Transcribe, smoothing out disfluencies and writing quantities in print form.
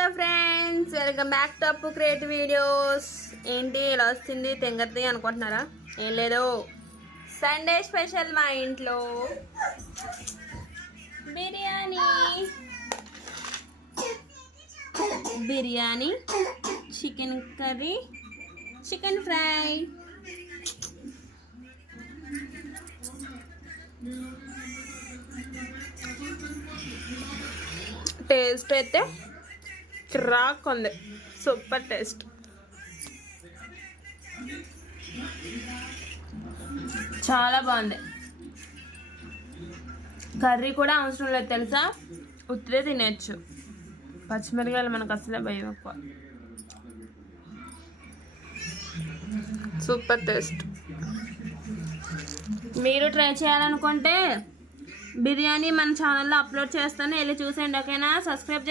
Hello friends, welcome back to అప్పు creative videos. ఏంటి ఇలా వస్తుంది తెంగతి అనుకుంటున్నారా? ఏం లేదు, సండే స్పెషల్ మా ఇంట్లో biryani, chicken curry, chicken fry. Taste అయితే క్రాక్ ఉంది, సూపర్ టేస్ట్. చాలా బాగుంది. కర్రీ కూడా అవసరం లేదు తెలుసా, ఉత్తిదే తినేచ్చు. పచ్చిమిరకాయలు మనకు అసలే భయం ఎక్కువ. Super taste. మీరు ట్రై చేయాలనుకుంటే బిర్యానీ మన ఛానల్లో అప్లోడ్ చేస్తాను, వెళ్ళి చూసేయండి. ఓకేనా? సబ్స్క్రైబ్